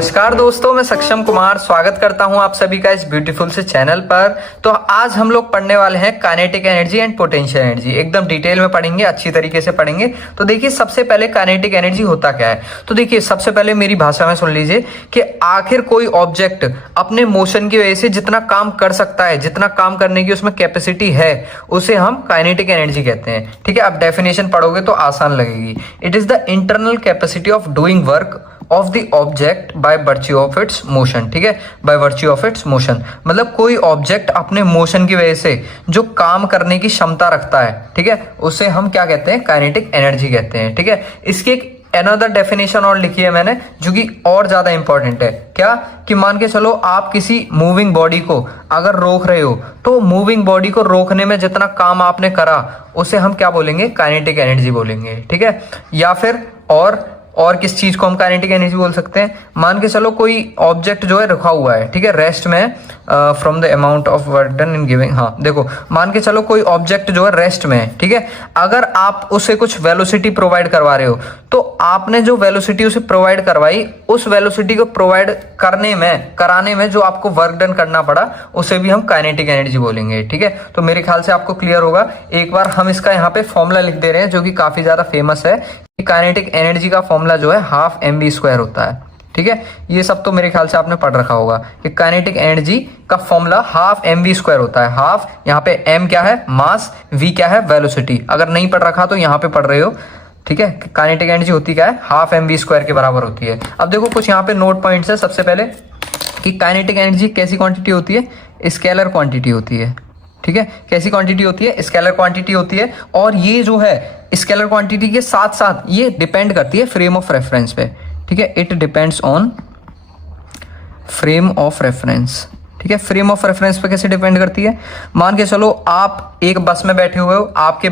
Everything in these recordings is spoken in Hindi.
नमस्कार दोस्तों, मैं सक्षम कुमार स्वागत करता हूं आप सभी का इस ब्यूटीफुल से चैनल पर। तो आज हम लोग पढ़ने वाले हैं kinetic energy and potential energy. एकदम डिटेल में पढ़ेंगे, अच्छी तरीके से पढ़ेंगे। तो देखिए, सबसे पहले काइनेटिक एनर्जी होता क्या है। तो देखिए, सबसे पहले मेरी भाषा में सुन लीजिए कि आखिर कोई ऑब्जेक्ट अपने मोशन की वजह से जितना काम कर सकता है, जितना काम करने की उसमें कैपेसिटी है, उसे हम काइनेटिक एनर्जी कहते हैं। ठीक है, अब डेफिनेशन पढ़ोगे तो आसान लगेगी। It is the internal capacity of doing work of the object by virtue of its motion. ठीक है, by virtue of its motion मतलब कोई ऑब्जेक्ट अपने मोशन की वजह से जो काम करने की क्षमता रखता है, ठीक है, उसे हम क्या कहते हैं, काइनेटिक एनर्जी कहते हैं। ठीक है, इसकी एक अनदर डेफिनेशन और लिखी है मैंने, जो कि और ज्यादा इंपॉर्टेंट है। क्या कि मान के चलो आप किसी मूविंग बॉडी को अगर रोक रहे हो, तो मूविंग बॉडी को रोकने में जितना काम आपने करा उसे हम क्या बोलेंगे, काइनेटिक एनर्जी बोलेंगे। ठीक है, या फिर और किस चीज को हम काइनेटिक एनर्जी बोल सकते हैं। मान के चलो कोई ऑब्जेक्ट जो है रखा हुआ है, ठीक है, रेस्ट में, from the amount of work done in giving. हाँ देखो, मान के चलो कोई ऑब्जेक्ट जो है रेस्ट में है, ठीक है, अगर आप उसे कुछ वेलोसिटी प्रोवाइड करवा रहे हो, तो आपने जो वेलोसिटी उसे प्रोवाइड करवाई, उस वेलोसिटी को प्रोवाइड कराने में जो आपको वर्क डन करना पड़ा, उसे भी हम काइनेटिक एनर्जी बोलेंगे। ठीक है, तो मेरे ख्याल से आपको क्लियर होगा। एक बार हम इसका यहाँ पे फॉर्मूला लिख दे रहे हैं, जो कि काफी ज्यादा फेमस है। काइनेटिक एनर्जी का फॉर्मूला जो है हाफ mv² होता है। ठीक है, ये सब तो मेरे ख्याल से आपने पढ़ रखा होगा कि काइनेटिक एनर्जी का फॉर्मूला हाफ mv² होता है। हाफ, यहाँ पे m क्या है, मास, v क्या है, वेलोसिटी। अगर नहीं पढ़ रखा तो यहाँ पे पढ़ रहे हो। ठीक है, काइनेटिक एनर्जी होती क्या है, हाफ mv² के बराबर होती है। अब देखो कुछ यहाँ पे नोट पॉइंट्स है। सबसे पहले कि काइनेटिक एनर्जी कैसी क्वांटिटी होती है, स्केलर क्वांटिटी होती है। ठीक है, कैसी क्वांटिटी होती है, स्केलर क्वांटिटी होती है। और ये जो है स्केलर क्वांटिटी के साथ साथ ये डिपेंड करती है फ्रेम ऑफ रेफरेंस पे। ठीक है, it depends on frame of reference. ठीक है, फ्रेम ऑफ रेफरेंस पे कैसे डिपेंड करती है। मान के चलो आप एक बस में बैठे हुए हो, आपके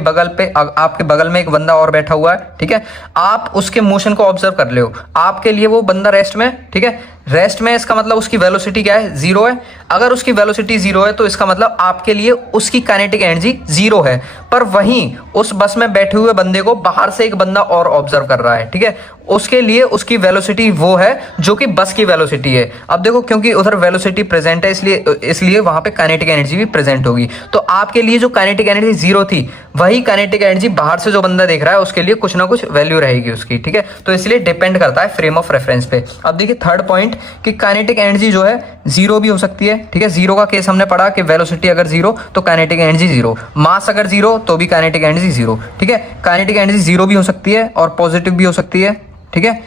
बगल में एक बंदा और बैठा हुआ है। ठीक है, आप उसके मोशन को ऑब्जर्व कर ले हो, आपके लिए वो बंदा रेस्ट में। ठीक है, रेस्ट में, इसका मतलब उसकी वेलोसिटी क्या है, 0 है। अगर उसकी वेलोसिटी 0 है तो इसका मतलब आपके लिए उसकी काइनेटिक एनर्जी 0 है। पर वहीं उस बस में बैठे हुए बंदे को बाहर से एक बंदा और ऑब्जर्व कर रहा है। ठीक है, उसके लिए उसकी वेलोसिटी वो है जो कि बस की वेलोसिटी है। अब देखो, क्योंकि उधर वेलोसिटी प्रेजेंट है, इसलिए वहां पे काइनेटिक एनर्जी भी प्रेजेंट होगी। तो आपके लिए जो काइनेटिक एनर्जी 0 थी, वही काइनेटिक एनर्जी बाहर से जो बंदा देख रहा है उसके लिए कुछ ना कुछ वैल्यू रहेगी उसकी। ठीक है, तो इसलिए डिपेंड करता है फ्रेम ऑफ रेफरेंस पे। अब देखिए थर्ड पॉइंट कि काइनेटिक एनर्जी जो है 0 भी हो सकती है। ठीक है, 0 का केस हमने पढ़ा कि वेलोसिटी अगर 0 तो काइनेटिक एनर्जी 0, मास अगर 0 तो भी काइनेटिक एनर्जी 0। ठीक है, काइनेटिक एनर्जी 0 भी हो सकती है और पॉजिटिव भी हो सकती है। ठीक है,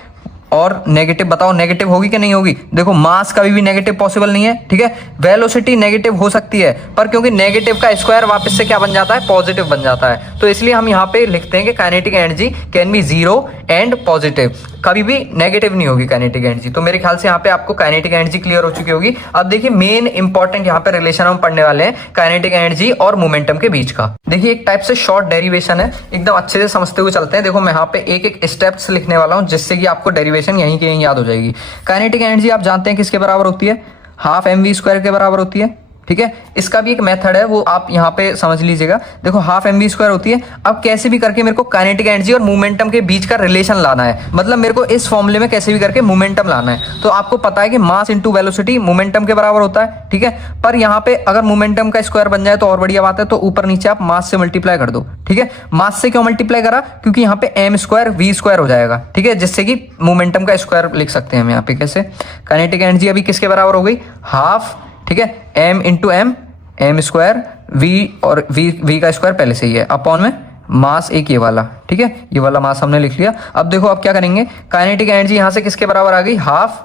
और नेगेटिव, बताओ नेगेटिव होगी कि नहीं होगी। देखो, मास कभी भी नेगेटिव पॉसिबल नहीं है। ठीक है, वेलोसिटी नेगेटिव हो सकती है, पर क्योंकि नेगेटिव का स्क्वायर वापस से क्या बन जाता है, पॉजिटिव बन जाता है। तो इसलिए हम यहाँ पे लिखते हैं कि kinetic energy can be 0 and positive, कभी भी नेगेटिव नहीं होगी काइनेटिक एनर्जी। तो मेरे ख्याल से यहाँ पे आपको काइनेटिक एनर्जी क्लियर हो चुकी होगी। अब देखिए, मेन इंपॉर्टेंट यहाँ पे रिलेशन हम पढ़ने वाले हैं काइनेटिक एनर्जी और मोमेंटम के बीच का। देखिए, एक टाइप से शॉर्ट डेरिवेशन है, एकदम अच्छे से समझते हुए चलते हैं। देखो, मैं यहाँ पे एक एक स्टेप्स लिखने वाला हूँ, जिससे कि आपको डेरिवेशन यहीं की यहीं याद हो जाएगी। काइनेटिक एनर्जी आप जानते हैं किसके बराबर होती है, हाफ mv² के बराबर होती है। ठीक है, इसका भी एक मेथड है, वो आप यहाँ पे समझ लीजिएगा। देखो, हाफ mv² होती है। अब कैसे भी करके मेरे को काइनेटिक एनर्जी और मोमेंटम के बीच का रिलेशन लाना है, मतलब मेरे को इस फॉर्मूले में कैसे भी करके मोमेंटम लाना है। तो आपको पता है कि मास इंटू वेलोसिटी मोमेंटम के बराबर होता है। ठीक है, पर यहाँ पे अगर मोमेंटम का स्क्वायर बन जाए तो और बढ़िया बात है, तो ऊपर नीचे आप मास से मल्टीप्लाई कर दो। ठीक है, मास से क्यों मल्टीप्लाई करा, क्योंकि यहाँ पे m² v² हो जाएगा। ठीक है, जिससे कि मोमेंटम का स्क्वायर लिख सकते हैं हम यहाँ पे। कैसे, काइनेटिक एनर्जी अभी किसके बराबर हो गई, हाफ। ठीक है, m इंटू m² v, और v का स्क्वायर पहले से ही है, अपॉन में मास एक ये वाला। ठीक है, ये वाला मास हमने लिख लिया। अब देखो, अब क्या करेंगे, काइनेटिक एनर्जी यहां से किसके बराबर आ गई, हाफ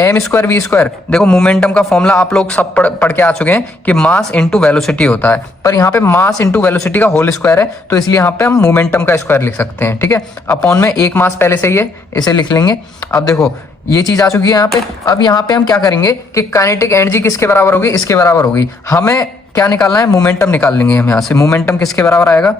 m² v²। देखो, मोमेंटम का फॉर्मूला आप लोग सब पढ़ के आ चुके हैं कि मास इंटू वेलोसिटी होता है, पर यहाँ पे मास इंटू वेलोसिटी का होल स्क्वायर है, तो इसलिए यहाँ पे हम मोमेंटम का स्क्वायर लिख सकते हैं। ठीक है, अपॉन में एक मास पहले से ही है, इसे लिख लेंगे। अब देखो, ये चीज आ चुकी है यहाँ पे। अब यहाँ पे हम क्या करेंगे कि काइनेटिक एनर्जी किसके बराबर होगी, इसके बराबर होगी। हमें क्या निकालना है, मोमेंटम निकाल लेंगे हम यहाँ से। मोमेंटम किसके बराबर आएगा,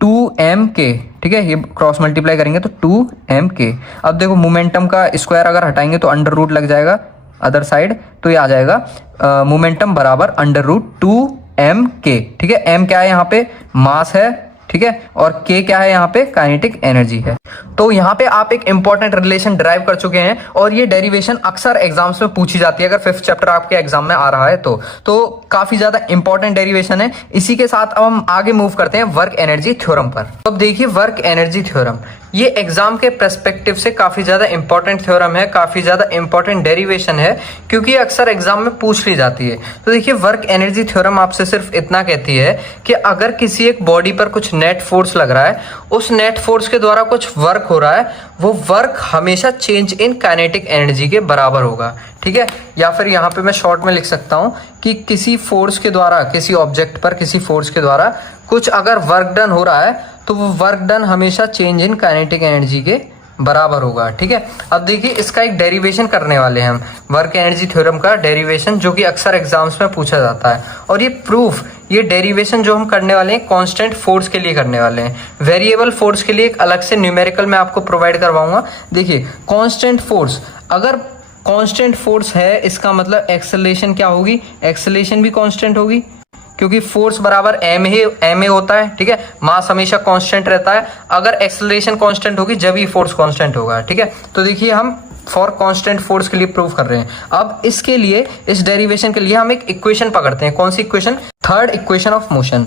2mk। ठीक है, ये क्रॉस मल्टीप्लाई करेंगे तो 2mk। अब देखो, मोमेंटम का स्क्वायर अगर हटाएंगे तो अंडर रूट लग जाएगा अदर साइड, तो ये आ जाएगा मोमेंटम बराबर अंडर रूट 2mk। ठीक है, m क्या है यहाँ पे, मास है। ठीक है, और K क्या है यहाँ पे, काइनेटिक एनर्जी है। तो यहाँ पे आप एक इंपॉर्टेंट रिलेशन ड्राइव कर चुके हैं और ये डेरिवेशन अक्सर एग्जाम्स में पूछी जाती है, अगर 5th चैप्टर आपके एग्जाम में आ रहा है तो काफी ज्यादा इंपॉर्टेंट डेरिवेशन है। इसी के साथ अब हम आगे मूव करते हैं वर्क एनर्जी थ्योरम पर। तो अब देखिए वर्क एनर्जी थ्योरम, ये एग्जाम के पर्सपेक्टिव से काफी ज्यादा इंपॉर्टेंट थ्योरम है, काफी ज्यादा इंपॉर्टेंट डेरिवेशन है, क्योंकि ये अक्सर एग्जाम में पूछ ली जाती है। तो देखिए वर्क एनर्जी थ्योरम आपसे सिर्फ इतना कहती है कि अगर किसी एक बॉडी पर कुछ नेट फोर्स लग रहा है, उस नेट फोर्स के द्वारा कुछ वर्क हो रहा है, वो वर्क हमेशा चेंज इन काइनेटिक एनर्जी के बराबर होगा। ठीक है, या फिर यहाँ पे मैं शॉर्ट में लिख सकता हूँ कि किसी फोर्स के द्वारा, किसी ऑब्जेक्ट पर किसी फोर्स के द्वारा कुछ अगर वर्क डन हो रहा है तो वो वर्क डन हमेशा चेंज इन काइनेटिक एनर्जी के बराबर होगा। ठीक है, अब देखिए इसका एक डेरिवेशन करने वाले हैं हम, वर्क एनर्जी थ्योरम का डेरिवेशन, जो कि अक्सर एग्जाम्स में पूछा जाता है। और ये प्रूफ, ये डेरिवेशन जो हम करने वाले हैं कांस्टेंट फोर्स के लिए करने वाले हैं। वेरिएबल फोर्स के लिए एक अलग से न्यूमेरिकल मैं आपको प्रोवाइड करवाऊंगा। देखिए कांस्टेंट फोर्स, अगर कांस्टेंट फोर्स है इसका मतलब एक्सेलरेशन क्या होगी, एक्सेलरेशन भी कांस्टेंट होगी, क्योंकि फोर्स बराबर एम ए होता है। ठीक है, मास हमेशा कांस्टेंट रहता है, अगर एक्सेलरेशन कांस्टेंट होगी जब ही फोर्स कांस्टेंट होगा। ठीक है, तो देखिए हम फॉर कांस्टेंट फोर्स के लिए प्रूव कर रहे हैं। अब इसके लिए, इस डेरिवेशन के लिए हम एक इक्वेशन पकड़ते हैं। कौन सी equation, third equation of motion,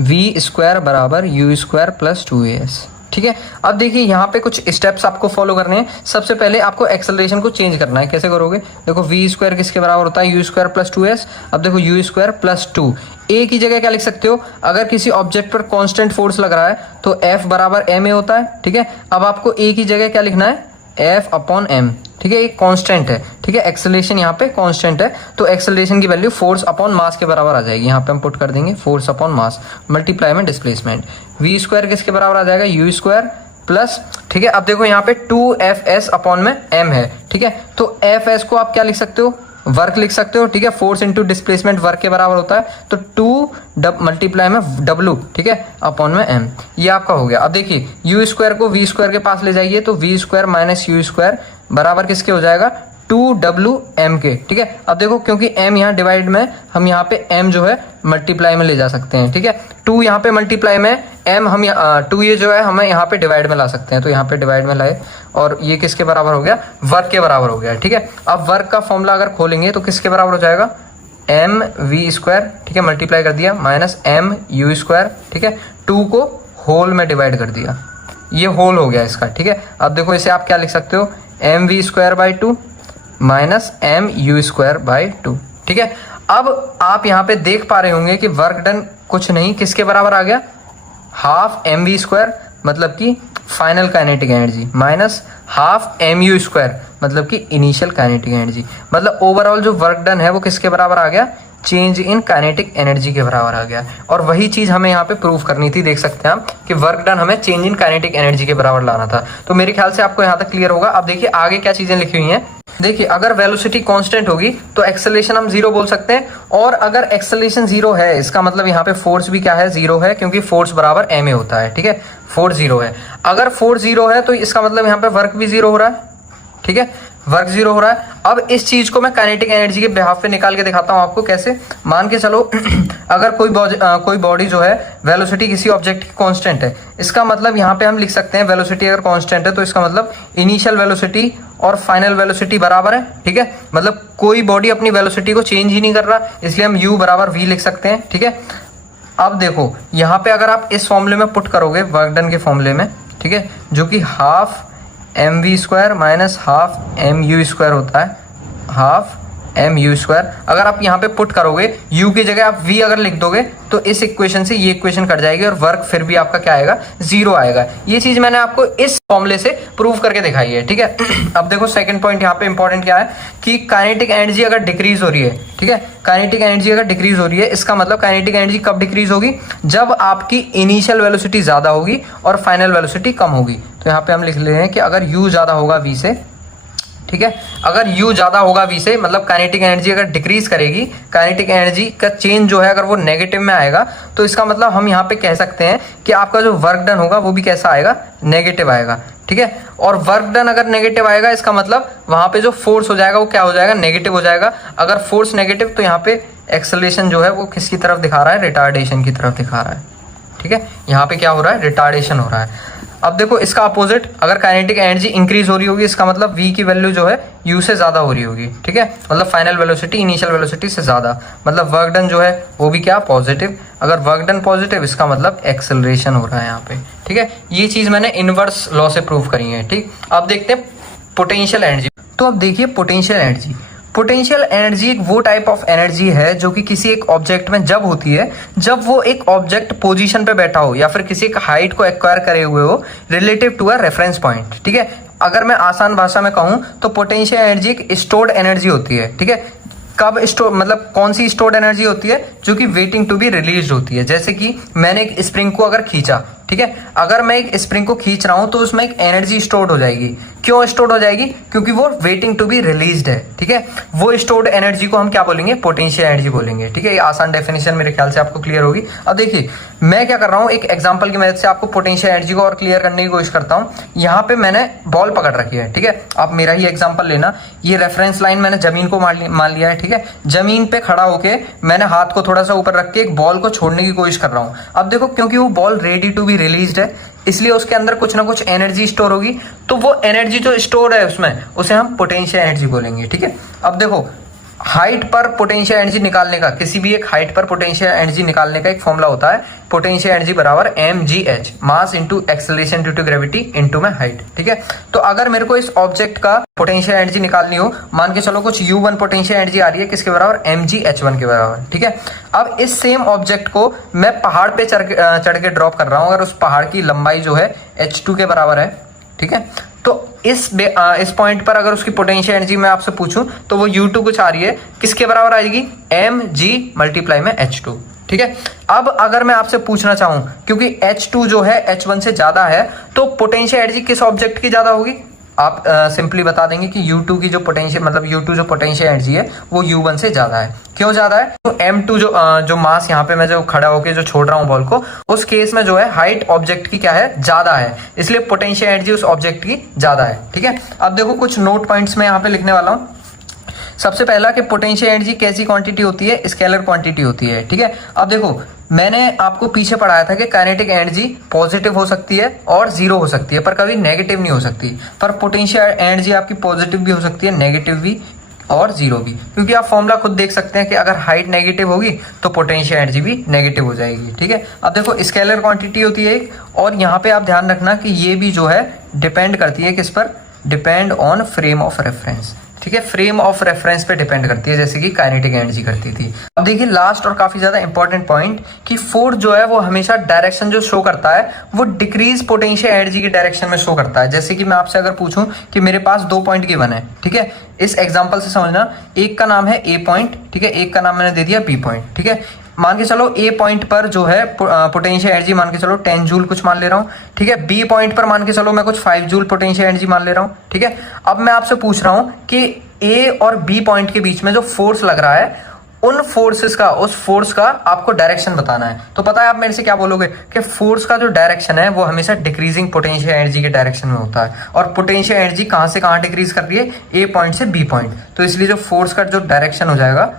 v square बराबर u स्क्वायर प्लस 2as। ठीक है, अब देखिए यहाँ पे कुछ स्टेप्स आपको फॉलो करने हैं। सबसे पहले आपको एक्सेलरेशन को चेंज करना है। कैसे करोगे, देखो v स्क्वायर किसके बराबर होता है, u स्क्वायर प्लस 2s। अब देखो u स्क्वायर प्लस 2, a की जगह क्या लिख सकते हो, अगर किसी ऑब्जेक्ट पर कांस्टेंट फोर्स लग रहा है तो f बराबर ma होता है। ठीक है, अब आपको a की जगह क्या लिखना है, f अपॉन m। ठीक है, ये कांस्टेंट है। ठीक है, एक्सेलरेशन यहाँ पे कांस्टेंट है, तो एक्सेलरेशन की वैल्यू फोर्स अपॉन मास के बराबर आ जाएगी। यहाँ पे हम पुट कर देंगे फोर्स अपॉन मास मल्टीप्लाई में डिस्प्लेसमेंट। v स्क्वायर किसके बराबर आ जाएगा, u स्क्वायर प्लस, ठीक है, अब देखो यहाँ पे 2fs अपॉन में m है। ठीक है, तो fs को आप क्या लिख सकते हो, वर्क लिख सकते हो। ठीक है, फोर्स इंटू डिस्प्लेसमेंट वर्क के बराबर होता है, तो 2 मल्टीप्लाई में w, ठीक है, अपॉन में m, ये आपका हो गया। अब देखिए u स्क्वायर को v स्क्वायर के पास ले जाइए, तो v square minus u square बराबर किसके हो जाएगा, 2wm के। ठीक है, अब देखो क्योंकि m यहाँ डिवाइड में, हम यहाँ पे m जो है मल्टीप्लाई में ले जा सकते हैं। ठीक है, 2 यहाँ पे मल्टीप्लाई में, m हम 2 ये जो है हमें यहाँ पे डिवाइड में ला सकते हैं, तो यहाँ पे डिवाइड में लाए और ये किसके बराबर हो गया, वर्क के बराबर हो गया। ठीक है, अब वर्क का फॉर्मूला अगर खोलेंगे तो किसके बराबर हो जाएगा, m v स्क्वायर, ठीक है, मल्टीप्लाई कर दिया, माइनस m u स्क्वायर। ठीक है, 2 को होल में डिवाइड कर दिया, ये होल हो गया इसका। ठीक है, अब देखो इसे आप क्या लिख सकते हो, M V square by 2 minus M U square by 2। ठीक है, अब आप यहाँ पे देख पा रहे होंगे कि वर्क डन कुछ नहीं किसके बराबर आ गया, हाफ एम वी स्क्वायर मतलब कि final kinetic energy, minus half M U square मतलब कि इनिशियल काइनेटिक एनर्जी। मतलब ओवरऑल जो वर्क डन है वो किसके बराबर आ गया, चेंज इन काइनेटिक एनर्जी के बराबर आ गया। और वही चीज हमें यहाँ पे प्रूव करनी थी, देख सकते हैं हम कि वर्क डन हमें चेंज इन काइनेटिक एनर्जी के बराबर लाना था। तो मेरे ख्याल से आपको यहाँ तक क्लियर होगा। अब देखिए आगे क्या चीजें लिखी हुई हैं। देखिए अगर वेलोसिटी कांस्टेंट होगी तो एक्सेलरेशन हम 0 बोल सकते हैं, और अगर एक्सेलरेशन 0 है इसका मतलब यहाँ पे फोर्स भी क्या है, 0 है, क्योंकि फोर्स बराबर ma होता है। ठीक है, फोर्स 0 है। अगर फोर्स 0 है तो इसका मतलब यहाँ पे वर्क भी 0 हो रहा है। ठीक है, वर्क 0 हो रहा है। अब इस चीज को मैं काइनेटिक एनर्जी के बिहाफ पे निकाल के दिखाता हूं आपको कैसे। मान के चलो अगर कोई बॉडी जो है वेलोसिटी किसी ऑब्जेक्ट की कांस्टेंट है, इसका मतलब यहाँ पे हम लिख सकते हैं वेलोसिटी अगर कांस्टेंट है तो इसका मतलब इनिशियल वेलोसिटी और फाइनल वेलोसिटी बराबर है। ठीक है, मतलब कोई बॉडी अपनी वेलोसिटी को चेंज ही नहीं कर रहा, इसलिए हम u बराबर v लिख सकते हैं। ठीक है, अब देखो यहाँ पे अगर आप इस फॉर्मूले में पुट करोगे वर्क डन के फॉर्मूले में, ठीक है, जो कि half M V square minus half M U square होता है, हाफ एम यू स्क्वायर। अगर आप यहाँ पे पुट करोगे u की जगह आप v अगर लिख दोगे तो इस इक्वेशन से ये इक्वेशन कट जाएगी और वर्क फिर भी आपका क्या आएगा, 0 आएगा। ये चीज मैंने आपको इस फॉर्मूले से प्रूव करके दिखाई है। ठीक है, अब देखो सेकंड पॉइंट यहाँ पे इंपॉर्टेंट क्या है कि काइनेटिक एनर्जी अगर डिक्रीज हो रही है, ठीक है, काइनेटिक एनर्जी अगर डिक्रीज हो रही है, इसका मतलब काइनेटिक एनर्जी कब डिक्रीज होगी, जब आपकी इनिशियल वेलोसिटी ज्यादा होगी और फाइनल वेलोसिटी कम होगी। तो यहाँ पे हम लिख ले रहे हैं कि अगर u ज्यादा होगा v से, ठीक है, अगर u ज्यादा होगा v से मतलब काइनेटिक एनर्जी अगर डिक्रीज करेगी, काइनेटिक एनर्जी का चेंज जो है अगर वो नेगेटिव में आएगा, तो इसका मतलब हम यहाँ पे कह सकते हैं कि आपका जो वर्क डन होगा वो भी कैसा आएगा, नेगेटिव आएगा। ठीक है, और वर्क डन अगर नेगेटिव आएगा इसका मतलब वहां पे जो फोर्स हो जाएगा वो क्या हो जाएगा, नेगेटिव हो जाएगा। अगर फोर्स नेगेटिव तो यहाँ पे एक्सेलरेशन जो है वो किसकी तरफ दिखा रहा है, रिटार्डेशन की तरफ दिखा रहा है। ठीक है, यहाँ पे क्या हो रहा है, रिटार्डेशन हो रहा है। अब देखो इसका अपोजिट, अगर काइनेटिक एनर्जी इंक्रीज हो रही होगी, इसका मतलब v की वैल्यू जो है u से ज्यादा हो रही होगी, ठीक है, मतलब फाइनल वेलोसिटी इनिशियल वेलोसिटी से ज्यादा, मतलब वर्क डन जो है वो भी क्या, पॉजिटिव। अगर वर्क डन पॉजिटिव, इसका मतलब एक्सेलरेशन हो रहा है यहाँ पे, ठीक है। ये चीज मैंने इनवर्स लॉ से प्रूव करी है, ठीक। अब देखते हैं पोटेंशियल एनर्जी। तो अब देखिए पोटेंशियल एनर्जी, पोटेंशियल एनर्जी एक वो टाइप ऑफ एनर्जी है जो कि किसी एक ऑब्जेक्ट में जब होती है जब वो एक ऑब्जेक्ट पोजीशन पे बैठा हो या फिर किसी एक हाइट को एक्वायर करे हुए हो relative to a reference point, ठीक है। अगर मैं आसान भाषा में कहूं तो पोटेंशियल एनर्जी एक स्टोर्ड एनर्जी होती है, ठीक है। कब स्टोर, मतलब कौन सी स्टोर्ड एनर्जी होती है, जो कि वेटिंग टू बी रिलीज होती है। जैसे कि मैंने एक स्प्रिंग को अगर खींचा, ठीक है, अगर मैं एक स्प्रिंग को खींच रहा हूं तो उसमें एक एनर्जी स्टोर्ड हो जाएगी। क्यों स्टोर्ड हो जाएगी, क्योंकि वो वेटिंग टू बी रिलीज्ड है, ठीक है। वो स्टोर्ड एनर्जी को हम क्या बोलेंगे, पोटेंशियल एनर्जी बोलेंगे, ठीक है। ये आसान डेफिनेशन मेरे ख्याल से आपको क्लियर होगी। अब देखिए मैं क्या कर रहा हूँ, एक एग्जांपल की मदद से आपको पोटेंशियल एनर्जी को और क्लियर करने की कोशिश करता हूँ। यहाँ पे मैंने बॉल पकड़ रखी है, ठीक है, आप मेरा ही एग्जाम्पल लेना। ये रेफरेंस लाइन मैंने जमीन को मान लिया है, ठीक है। जमीन पे खड़ा होके मैंने हाथ को थोड़ा सा ऊपर रख के एक बॉल को छोड़ने की कोशिश कर रहा हूँ। अब देखो क्योंकि वो ball ready to be released है, इसलिए उसके अंदर कुछ ना कुछ एनर्जी स्टोर होगी। तो वो एनर्जी जो स्टोर है उसमें, उसे हम पोटेंशियल एनर्जी बोलेंगे, ठीक है। अब देखो हाइट पर पोटेंशियल एनर्जी निकालने का, किसी भी एक हाइट पर पोटेंशियल एनर्जी निकालने का एक फॉर्मूला होता है, पोटेंशियल एनर्जी बराबर mgh, mass into acceleration due to gravity into my height, ठीक है। तो अगर मेरे को इस ऑब्जेक्ट का पोटेंशियल एनर्जी निकालनी हो, मान के चलो कुछ u1 पोटेंशियल एनर्जी आ रही है, किसके बराबर, mgh1 के बराबर, ठीक है। अब इस सेम ऑब्जेक्ट को मैं पहाड़ पे चढ़ के ड्रॉप कर रहा हूं, अगर उस पहाड़ की लंबाई जो है h2 के बराबर है, ठीक है। तो इस पॉइंट पर अगर उसकी पोटेंशियल एनर्जी मैं आपसे पूछूं तो वो u2 कुछ आ रही है, किसके बराबर आएगी, mg मल्टीप्लाई में h2, ठीक है। अब अगर मैं आपसे पूछना चाहूं, क्योंकि h2 जो है h1 से ज्यादा है, तो पोटेंशियल एनर्जी किस ऑब्जेक्ट की ज्यादा होगी, आप सिंपली बता देंगे कि u2 की जो पोटेंशियल, मतलब u2 जो पोटेंशियल एनर्जी है वो u1 से ज्यादा है। क्यों ज्यादा है, तो m2 जो मास यहाँ पे मैं जो खड़ा होके जो छोड़ रहा हूँ बॉल को, उस केस में जो है हाइट ऑब्जेक्ट की क्या है, ज्यादा है, इसलिए पोटेंशियल एनर्जी उस ऑब्जेक्ट की ज्यादा है, ठीक है। अब देखो कुछ नोट पॉइंट्स में यहाँ पे लिखने वाला हूँ। सबसे पहला कि पोटेंशियल एनर्जी कैसी क्वांटिटी होती है, स्केलर क्वांटिटी होती है, ठीक है। अब देखो मैंने आपको पीछे पढ़ाया था कि काइनेटिक एनर्जी पॉजिटिव हो सकती है और जीरो हो सकती है, पर कभी नेगेटिव नहीं हो सकती। पर पोटेंशियल एनर्जी आपकी पॉजिटिव भी हो सकती है, नेगेटिव भी और जीरो भी, क्योंकि आप फॉर्मूला खुद देख सकते हैं कि अगर हाइट नेगेटिव होगी तो पोटेंशियल एनर्जी भी नेगेटिव हो जाएगी, ठीक है। अब देखो स्केलर क्वांटिटी होती है एक, और यहाँ पे आप ध्यान रखना कि ये भी जो है डिपेंड करती है किस पर, depend on frame of reference, ठीक है। फ्रेम ऑफ रेफरेंस पे डिपेंड करती है, जैसे कि काइनेटिक एनर्जी करती थी। अब देखिए लास्ट और काफी ज्यादा इंपॉर्टेंट पॉइंट कि फोर्स जो है वो हमेशा डायरेक्शन जो शो करता है वो डिक्रीज पोटेंशियल एनर्जी की डायरेक्शन में शो करता है। जैसे कि मैं आपसे अगर पूछूं कि मेरे पास 2 पॉइंट गिवन है, ठीक है, इस एग्जाम्पल से समझना, एक का नाम है ए पॉइंट, ठीक है, एक का नाम मैंने दे दिया बी पॉइंट, ठीक है। मान के चलो ए पॉइंट पर जो है पोटेंशियल एनर्जी मान के चलो 10 जूल कुछ मान ले रहा हूँ, ठीक है। बी पॉइंट पर मान के चलो मैं कुछ 5 जूल पोटेंशियल एनर्जी मान ले रहा हूँ, ठीक है। अब मैं आपसे पूछ रहा हूँ कि ए और बी पॉइंट के बीच में जो फोर्स लग रहा है, उन फोर्सेस का, उस फोर्स का आपको डायरेक्शन बताना है। तो पता है आप मेरे से क्या बोलोगे कि फोर्स का जो डायरेक्शन है वो हमेशा डिक्रीजिंग पोटेंशियल एनर्जी के डायरेक्शन में होता है, और पोटेंशियल एनर्जी कहां से कहां डिक्रीज कर रही है, ए पॉइंट से बी पॉइंट। तो इसलिए जो फोर्स का जो डायरेक्शन हो जाएगा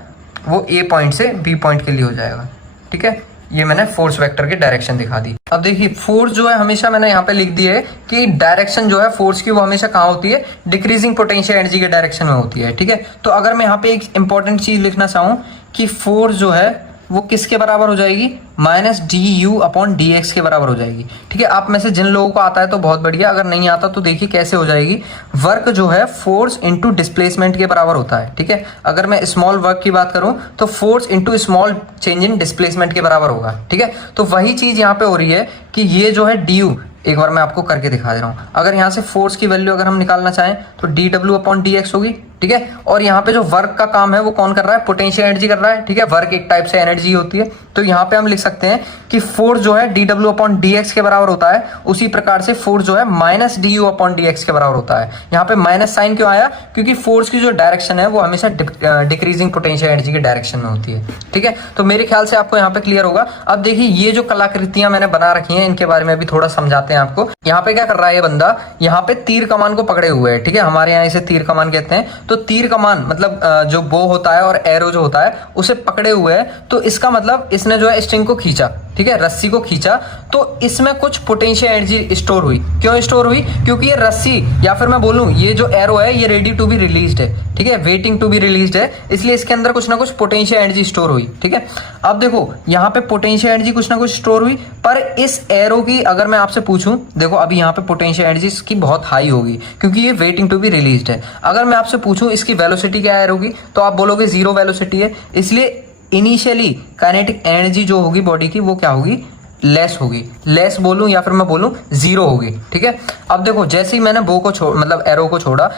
वो ए पॉइंट से बी पॉइंट के लिए हो जाएगा, ठीक है। ये मैंने फोर्स वेक्टर की डायरेक्शन दिखा दी। अब देखिए फोर्स जो है हमेशा मैंने यहाँ पे लिख दी है कि डायरेक्शन जो है फोर्स की वो हमेशा कहाँ होती है, डिक्रीजिंग पोटेंशियल एनर्जी के डायरेक्शन में होती है, ठीक है। तो अगर मैं यहाँ पे एक इंपॉर्टेंट चीज लिखना चाहूँ कि फोर्स जो है वो किसके बराबर हो जाएगी, -du/dx के बराबर हो जाएगी, ठीक है। आप में से जिन लोगों को आता है तो बहुत बढ़िया, अगर नहीं आता तो देखिए कैसे हो जाएगी। वर्क जो है फोर्स इंटू डिस्प्लेसमेंट के बराबर होता है, ठीक है। अगर मैं स्मॉल वर्क की बात करूं तो force into small change in displacement के बराबर होगा, ठीक है। तो वही चीज यहाँ पे हो रही है कि ये जो है du, एक बार मैं आपको करके दिखा दे रहा हूँ। अगर यहाँ से फोर्स की वैल्यू अगर हम निकालना चाहें तो dw/dx होगी, ठीक है। और यहाँ पे जो वर्क का काम है वो कौन कर रहा है, पोटेंशियल एनर्जी कर रहा है, ठीक है। वर्क एक टाइप से एनर्जी होती है, तो यहाँ पे हम लिख सकते हैं कि फोर्स जो है dw/dx के बराबर होता है, उसी प्रकार से फोर्स जो है -du/dx के बराबर होता है। यहाँ पे माइनस साइन क्यों आया, क्योंकि फोर्स की जो डायरेक्शन है वो हमेशा डिक्रीजिंग पोटेंशियल एनर्जी के डायरेक्शन में होती है, ठीक है। तो मेरे ख्याल से आपको यहाँ पे क्लियर होगा। अब देखिए ये जो कलाकृतियां मैंने बना रखी हैं इनके बारे में भी थोड़ा समझाते हैं आपको। यहाँ पे क्या कर रहा है ये बंदा, यहाँ पे तीर कमान को पकड़े हुए है, ठीक है, हमारे यहाँ इसे तीर कमान कहते हैं। तो तीर कमान मतलब जो बो होता है और एरो जो होता है उसे पकड़े हुए है, तो इसका मतलब इसने जो है स्ट्रिंग को खींचा, ठीक है, रस्सी को खींचा, तो इसमें कुछ पोटेंशियल एनर्जी स्टोर हुई। क्यों स्टोर हुई? क्योंकि ये रस्सी या फिर मैं बोलूं ये जो एरो है ये रेडी टू बी रिलीज्ड है, ठीक है, वेटिंग टू बी रिलीज्ड है, इसलिए इसके अंदर कुछ ना कुछ पोटेंशियल एनर्जी स्टोर हुई, ठीक है। अब देखो यहाँ पे पोटेंशियल एनर्जी कुछ ना कुछ स्टोर हुई, पर इस एरो की अगर मैं आपसे पूछूं, देखो अभी यहाँ पे पोटेंशियल एनर्जी इसकी बहुत हाई होगी क्योंकि ये वेटिंग टू बी रिलीज्ड है। अगर मैं आपसे पूछूं इसकी वेलोसिटी क्या एरो की, तो आप बोलोगे 0 वेलोसिटी है, इसलिए इनिशियली काइनेटिक एनर्जी जो होगी बॉडी की वो क्या होगी? लेस होगी। लेस बोलूं या फिर मैं बोलूं 0 होगी, ठीक है। अब देखो जैसे ही मैंने बो को मतलब एरो को छोड़ा,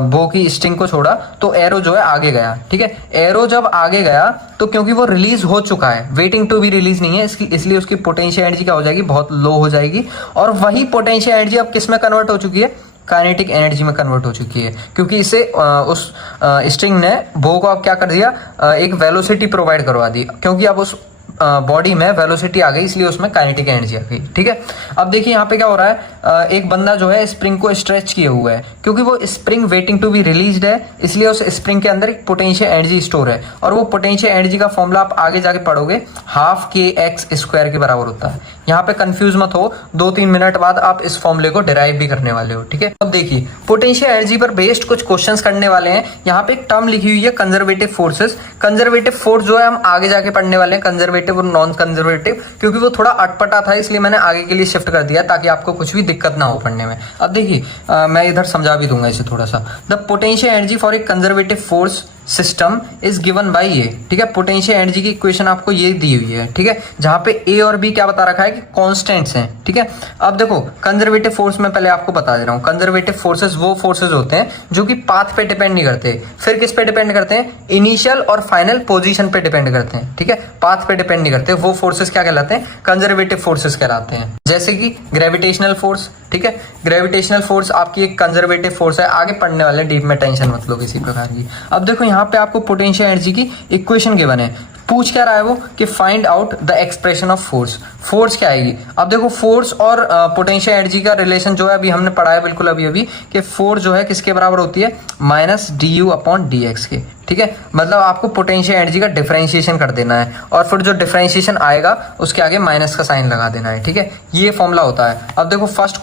बो की स्ट्रिंग को छोड़ा, तो एरो जो है आगे गया, ठीक है। एरो जब आगे गया तो क्योंकि वो रिलीज हो चुका है, वेटिंग टू बी रिलीज नहीं है, इसलिए उसकी पोटेंशियल एनर्जी क्या हो जाएगी? बहुत लो हो जाएगी। और वही पोटेंशियल एनर्जी अब किस में कन्वर्ट हो चुकी है? काइनेटिक एनर्जी में कन्वर्ट हो चुकी है, क्योंकि इसे उस स्ट्रिंग ने बो को अब क्या कर दिया? एक वेलोसिटी प्रोवाइड करवा दी, क्योंकि अब उस बॉडी में वेलोसिटी आ गई, इसलिए उसमें काइनेटिक एनर्जी आ गई, ठीक है। अब देखिए यहाँ पे क्या हो रहा है, एक बंदा जो है स्प्रिंग को स्ट्रेच किए हुआ है, क्योंकि वो spring waiting to be released है, इसलिए उस स्प्रिंग के अंदर एक पोटेंशियल एनर्जी स्टोर है, और वो पोटेंशियल एनर्जी का फॉर्मूला आप आगे जाके पढ़ोगे, हाफ kx² के बराबर होता है। यहाँ पे कंफ्यूज मत हो, 2-3 मिनट बाद आप इस फॉर्मूले को डिराइव भी करने वाले हो, ठीक है। अब देखिए पोटेंशियल एनर्जी पर बेस्ड कुछ क्वेश्चंस करने वाले हैं। यहाँ पे एक टर्म लिखी हुई है कंजर्वेटिव फोर्सेस। कंजर्वेटिव फोर्स जो है हम आगे जाके पढ़ने वाले हैं, कंजर्वेटिव और नॉन कंजर्वेटिव, क्योंकि वो थोड़ा अटपटा था इसलिए मैंने आगे के लिए शिफ्ट कर दिया ताकि आपको कुछ भी दिक्कत ना हो पढ़ने में। अब देखिए मैं इधर समझा भी दूंगा इसे थोड़ा सा। The potential energy for a conservative force system is given by ये, ठीक है। पोटेंशियल एनर्जी की इक्वेशन आपको ये दी हुई है, ठीक है, जहां पे ए और बी क्या बता रखा है कि कांस्टेंट्स हैं, ठीक है। अब देखो कंजर्वेटिव फोर्स में पहले आपको बता दे रहा हूं, कंजर्वेटिव फोर्सेस वो फोर्सेस होते हैं जो कि पाथ पे डिपेंड नहीं करते। फिर किस पे डिपेंड करते हैं? इनिशियल और फाइनल पोजीशन पे डिपेंड करते हैं, ठीक है, पाथ पे डिपेंड नहीं करते। वो फोर्सेस क्या कहलाते हैं? कंजर्वेटिव फोर्सेस कहलाते हैं। जैसे कि ग्रेविटेशनल फोर्स, ठीक है, ग्रेविटेशनल फोर्स आपकी एक कंजर्वेटिव फोर्स है, आगे पढ़ने वाले डीप में, टेंशन मत लो किसी प्रकार की। अब देखो यहाँ पे आपको पोटेंशियल एनर्जी की इक्वेशन गिवन है, पूछ क्या रहा है वो कि find out the expression of force. Force क्या आएगी? अब देखो फोर्स और पोटेंशियल एनर्जी का रिलेशन जो है अभी हमने पढ़ा है बिल्कुल अभी कि फोर्स जो है किसके बराबर होती है? -du/dx के, ठीक है। मतलब आपको पोटेंशियल एनर्जी का डिफरेंशिएशन कर देना है और फिर जो डिफरेंशिएशन आएगा उसके आगे माइनस का साइन लगा देना है, ठीक है। ये फॉर्मूला होता है। अब देखो फर्स्ट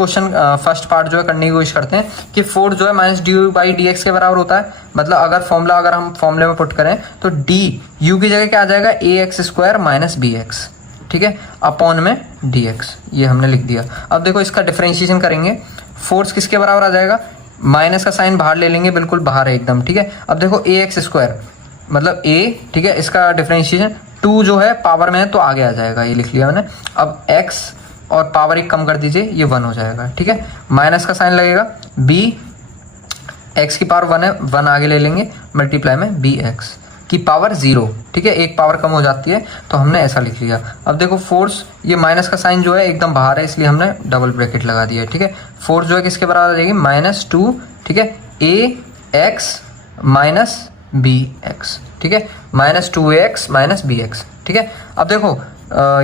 पार्ट जो है करने की कोशिश करते हैं कि फोर्स जो है -du/dx के बराबर होता है। मतलब अगर हम फॉर्मूले में पुट करें तो डी यू की जगह क्या आ जाएगा? ax² - bx, ठीक है, अपॉन में dx, ये हमने लिख दिया। अब देखो इसका डिफरेंशिएशन करेंगे, फोर्स किसके बराबर आ जाएगा? माइनस का साइन बाहर ले लेंगे, बिल्कुल बाहर है एकदम, ठीक है। अब देखो ax² मतलब a, ठीक है, इसका डिफरेंशिएशन 2 जो है पावर में है तो आगे आ जाएगा, ये लिख लिया मैंने। अब x और पावर 1 कम कर दीजिए, ये 1 हो जाएगा, ठीक है। माइनस का साइन लगेगा, b x की पावर 1 है, 1 आगे ले लेंगे, मल्टीप्लाई में bx की पावर 0, ठीक है, एक पावर कम हो जाती है तो हमने ऐसा लिख लिया। अब देखो फोर्स, ये माइनस का साइन जो है एकदम बाहर है इसलिए हमने डबल ब्रैकेट लगा दिया, ठीक है। फोर्स जो है किसके बराबर आ जाएगी? -2, ठीक है, ax - bx, ठीक है, -2ax - bx, ठीक है। अब देखो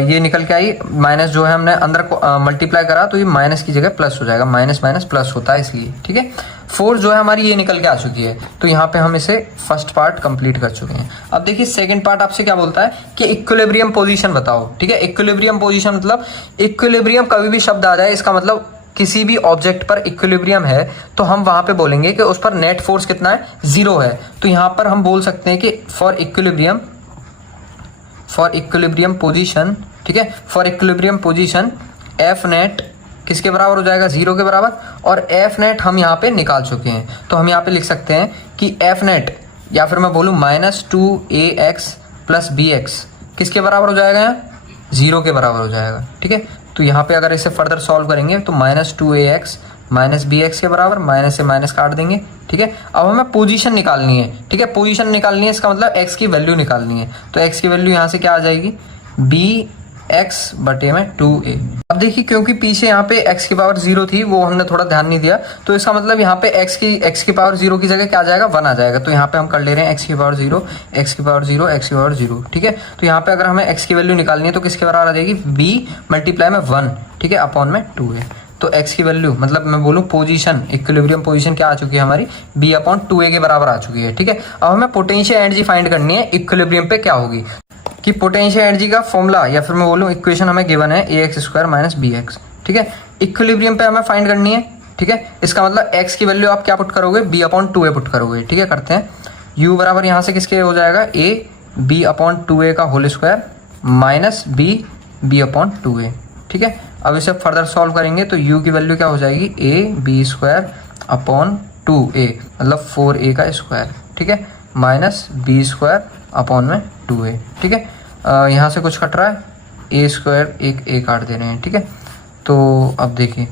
ये निकल के आई, माइनस जो है हमने अंदर मल्टीप्लाई करा तो ये माइनस की जगह प्लस हो जाएगा, माइनस माइनस प्लस होता है इसलिए, ठीक है। फोर्स जो है हमारी ये निकल के आ चुकी है, तो यहाँ पे हम इसे फर्स्ट पार्ट कंप्लीट कर चुके हैं। अब देखिए सेकंड पार्ट आपसे क्या बोलता है कि इक्विलिब्रियम पोजीशन बताओ, ठीक है। इक्विलिब्रियम पोजीशन मतलब इक्विलिब्रियम कभी भी शब्द आ जाए इसका मतलब किसी भी ऑब्जेक्ट पर इक्विलिब्रियम है तो हम वहां पे बोलेंगे कि उस पर नेट फोर्स कितना है? 0 है। तो यहाँ पर हम बोल सकते हैं कि फॉर इक्विलिब्रियम पोजीशन, ठीक है, for equilibrium position F net किसके बराबर हो जाएगा? 0 के बराबर। और एफ नेट हम यहाँ पे निकाल चुके हैं तो हम यहाँ पे लिख सकते हैं कि एफ नेट, या फिर मैं बोलूँ -2ax + bx किसके बराबर हो जाएगा? यहाँ 0 के बराबर हो जाएगा, ठीक है। तो यहाँ पे अगर इसे फर्दर सॉल्व करेंगे तो -2ax - bx के बराबर, माइनस से माइनस काट देंगे, ठीक है। अब हमें पोजीशन निकालनी है, ठीक है, पोजीशन निकालनी है, इसका मतलब x की वैल्यू निकालनी है। तो x की वैल्यू यहाँ से क्या आ जाएगी? bx/2a। अब देखिए क्योंकि पीछे यहाँ पे x की पावर 0 थी, वो हमने थोड़ा ध्यान नहीं दिया, तो इसका मतलब यहाँ पे x की पावर 0 की जगह क्या आ जाएगा? 1 आ जाएगा। तो यहाँ पे हम कर ले रहे हैं x की पावर 0, x की पावर 0, x की पावर 0, ठीक है। तो यहाँ पे अगर हमें x की वैल्यू निकालनी है तो किसके बराबर आ जाएगी? b × में 1, ठीक है, अपॉन में 2a। तो x की वैल्यू मतलब मैं बोलूँ पोजीशन, इक्विलिब्रियम पोजीशन क्या आ चुकी है हमारी, b/2a के बराबर आ चुकी है। ठीक है, अब हमें पोटेंशियल एनर्जी फाइंड करनी है इक्विलिब्रियम पे क्या होगी, कि पोटेंशियल एनर्जी का फॉर्मूला या फिर मैं बोलूँ इक्वेशन हमें गिवन है ax² - bx। ठीक है, इक्विलिब्रियम पे हमें फाइंड करनी है। ठीक है, इसका मतलब x की वैल्यू आप क्या पुट करोगे, b/2a पुट करोगे। ठीक है, करते हैं। u बराबर यहाँ से किसके हो जाएगा, a b/2a का whole square minus b b/2a। ठीक है, अब इसे फर्दर सॉल्व करेंगे तो u की वैल्यू क्या हो जाएगी, a b²/2a मतलब 4a का स्क्वायर। ठीक है, माइनस b²/2a। ठीक है, यहाँ से कुछ कट रहा है, a² एक a काट दे रहे हैं। ठीक है, तो अब देखिए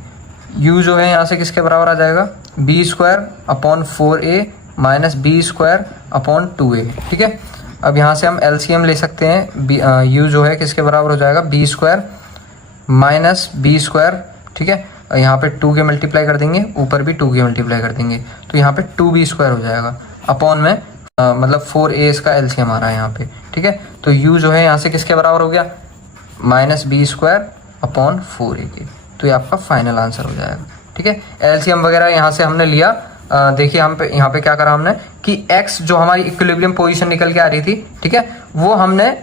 u जो है यहाँ से किसके बराबर आ जाएगा, b²/4a माइनस b²/2a। ठीक है, अब यहाँ से हम LCM ले सकते हैं, u जो है किसके बराबर हो जाएगा, b² माइनस b²। ठीक है, यहाँ पे 2 के मल्टीप्लाई कर देंगे, ऊपर भी 2 के मल्टीप्लाई कर देंगे, तो यहाँ पे 2b² हो जाएगा अपॉन में मतलब 4a इसका LCM आ रहा है यहाँ पे। ठीक है, तो u जो है यहाँ से किसके बराबर हो गया, माइनस b²/4a के। तो ये आपका फाइनल आंसर हो जाएगा। ठीक है, LCM वगैरह यहाँ से हमने लिया। देखिए हम पे यहाँ पे क्या करा हमने कि x जो हमारी इक्विलिब्रियम पोजीशन निकल के आ रही थी, ठीक है, वो हमने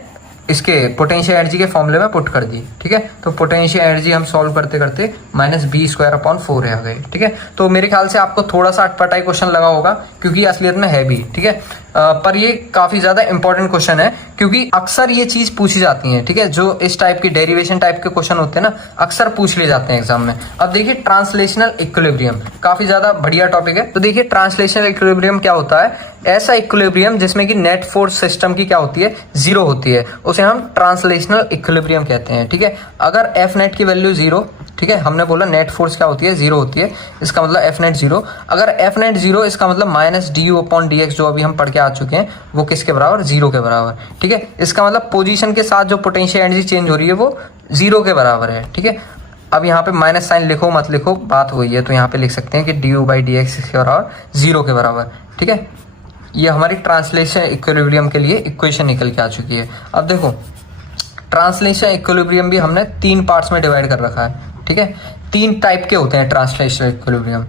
इसके पोटेंशियल एनर्जी के फॉर्मूले में पुट कर दी। ठीक है, तो पोटेंशियल एनर्जी हम सॉल्व करते करते माइनस b²/4 आ गए। ठीक है, तो मेरे ख्याल से आपको थोड़ा सा अटपटा क्वेश्चन लगा होगा क्योंकि असलियत में है भी। ठीक है, पर ये काफी ज्यादा इंपॉर्टेंट क्वेश्चन है क्योंकि अक्सर ये चीज पूछी जाती है। ठीक है, जो इस टाइप की डेरिवेशन टाइप के क्वेश्चन होते हैं ना, अक्सर पूछ लिए जाते हैं एग्जाम में। अब देखिए ट्रांसलेशनल इक्विलिब्रियम काफी ज्यादा बढ़िया टॉपिक है। तो देखिए ट्रांसलेशनल इक्विलिब्रियम क्या होता है, ऐसा इक्विलिब्रियम जिसमें कि नेट फोर्स सिस्टम की क्या होती है, 0 होती है, उसे हम ट्रांसलेशनल इक्विलिब्रियम कहते हैं। ठीक है, अगर एफ नेट की वैल्यू 0, ठीक है, हमने बोला नेट फोर्स क्या होती है, 0 होती है, इसका मतलब एफ नेट 0। अगर एफ नेट 0 इसका मतलब माइनस du/dx जो अभी हम पढ़ के आ चुके हैं वो किसके बराबर, 0 के बराबर। ठीक है, इसका मतलब पोजीशन के साथ जो पोटेंशियल एनर्जी चेंज हो रही है वो 0 के बराबर है। ठीक है, अब यहाँ पे माइनस साइन लिखो मत लिखो, बात वही है, तो यहाँ पे लिख सकते हैं कि du/dx इसके बराबर 0 के बराबर। ठीक है, ये हमारी ट्रांसलेशन इक्विलिब्रियम के लिए इक्वेशन निकल के आ चुकी है। अब देखो ट्रांसलेशन इक्विलिब्रियम भी हमने 3 पार्ट्स में डिवाइड कर रखा है। ठीक है, 3 टाइप के होते हैं ट्रांसलेशन इक्विलिब्रियम।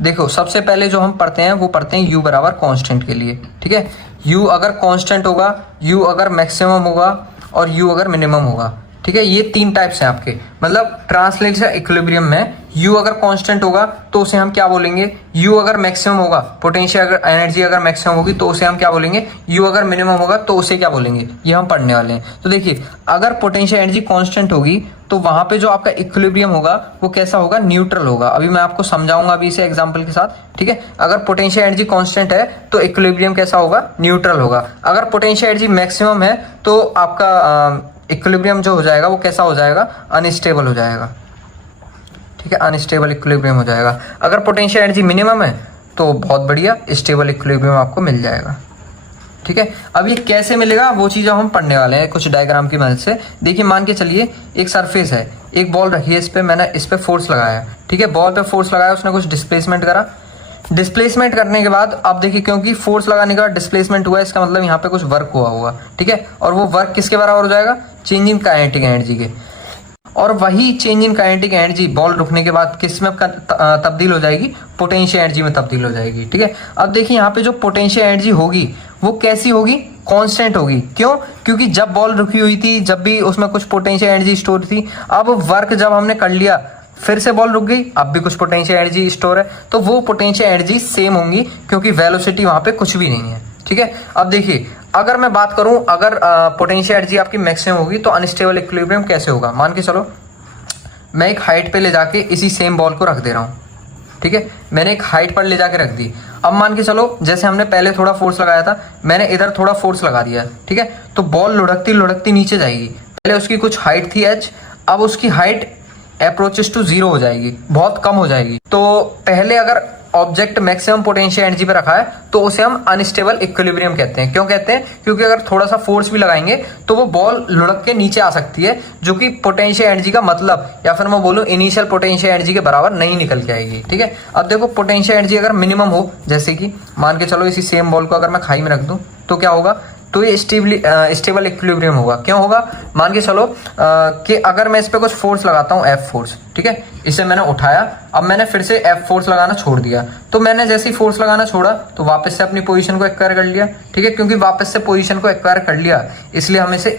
देखो सबसे पहले जो हम पढ़ते हैं वो पढ़ते हैं u बराबर कांस्टेंट के लिए। ठीक है, u अगर कांस्टेंट होगा, u अगर मैक्सिमम होगा और u अगर मिनिमम होगा। ठीक है, ये 3 टाइप्स हैं आपके, मतलब ट्रांसलेशन इक्विलिब्रियम में u अगर कांस्टेंट होगा तो उसे हम क्या बोलेंगे, u अगर मैक्सिमम होगा, पोटेंशियल अगर एनर्जी अगर मैक्सिमम होगी तो उसे हम क्या बोलेंगे, u अगर मिनिमम होगा तो उसे क्या बोलेंगे, ये हम पढ़ने वाले हैं। तो देखिए अगर पोटेंशियल एनर्जी कांस्टेंट होगी तो वहां पे जो आपका इक्विलिब्रियम होगा वो कैसा होगा, न्यूट्रल होगा। अभी मैं आपको समझाऊंगा अभी इसे एग्जांपल के साथ। ठीक है, अगर पोटेंशियल एनर्जी कांस्टेंट है तो इक्विलिब्रियम कैसा होगा, न्यूट्रल होगा। अगर पोटेंशियल एनर्जी मैक्सिमम है तो आपका इक्विलिब्रियम जो हो जाएगा वो कैसा हो जाएगा, अनस्टेबल हो जाएगा। ठीक है, अनस्टेबल इक्विलिब्रियम हो जाएगा। अगर पोटेंशियल एनर्जी मिनिमम है तो बहुत बढ़िया स्टेबल इक्विलिब्रियम आपको मिल जाएगा। ठीक है, अब ये कैसे मिलेगा वो चीज़ हम पढ़ने वाले हैं कुछ डायग्राम की मदद से। देखिए मान के चलिए एक सरफेस है, एक बॉल रखी है, इस पे मैंने इस पे फोर्स लगाया। ठीक है, बॉल पे फोर्स लगाया, उसने कुछ डिस्प्लेसमेंट करा। डिस्प्लेसमेंट करने के बाद अब देखिए क्योंकि फोर्स लगाने के बाद डिस्प्लेसमेंट हुआ, इसका मतलब यहाँ पे कुछ वर्क हुआ होगा। ठीक है, और वो वर्क किसके बराबर हो जाएगा, चेंज इन काइनेटिक एनर्जी के। और वही change in kinetic energy ball रुकने के बाद किस में तब्दील हो जाएगी, पोटेंशियल एनर्जी में तब्दील हो जाएगी। ठीक है, अब देखिए यहाँ पे जो पोटेंशियल एनर्जी होगी वो कैसी होगी, कांस्टेंट होगी। क्यों, क्योंकि जब बॉल रुकी हुई थी, जब भी उसमें कुछ पोटेंशियल एनर्जी स्टोर थी, अब वर्क जब हमने कर लिया फिर से बॉल रुक गई, अब भी कुछ पोटेंशियल एनर्जी स्टोर है, तो वो पोटेंशियल एनर्जी सेम होंगी क्योंकि वेलोसिटी वहां पे कुछ भी नहीं है। ठीक है, अब देखिए अगर मैं बात करूं, अगर पोटेंशियल एनर्जी आपकी मैक्सिमम होगी तो अनस्टेबल इक्विलिब्रियम कैसे होगा। मान के चलो मैं एक हाइट पे ले जाके इसी सेम बॉल को रख दे रहा हूँ। ठीक है, मैंने एक हाइट पर ले जाके रख दी। अब मान के चलो जैसे हमने पहले थोड़ा फोर्स लगाया था, मैंने इधर थोड़ा फोर्स लगा दिया। ठीक है, तो बॉल लुढ़कती लुढ़कती नीचे जाएगी। पहले उसकी कुछ हाइट थी h, अब उसकी हाइट अप्रोचेस टू 0 हो जाएगी, बहुत कम हो जाएगी। तो पहले अगर ऑब्जेक्ट मैक्सिमम पोटेंशियल एनर्जी पे रखा है तो उसे हम अनस्टेबल इक्विलिब्रियम कहते हैं। क्यों कहते हैं, क्योंकि अगर थोड़ा सा फोर्स भी लगाएंगे तो वो बॉल लुढ़क के नीचे आ सकती है, जो कि पोटेंशियल एनर्जी का मतलब या फिर मैं बोलूं इनिशियल पोटेंशियल एनर्जी के बराबर नहीं निकल के आएगी। ठीक है, अब देखो पोटेंशियल एनर्जी अगर मिनिमम हो, जैसे कि मान के चलो इसी सेम बॉल को अगर मैं खाई में रख दूं तो क्या होगा, तो ये स्टेबल इक्विलिब्रियम होगा। क्यों होगा? मान के चलो कि अगर मैं इस पे कुछ फोर्स लगाता हूँ, एफ फोर्स, ठीक है, इसे मैंने उठाया, अब मैंने फिर से एफ फोर्स लगाना छोड़ दिया, तो मैंने जैसे ही फोर्स लगाना छोड़ा तो वापस से अपनी पोजीशन को एक्वायर कर लिया, ठीक है, क्योंकि वापस से पोजीशन को एक्वायर कर लिया इसलिए हम इसे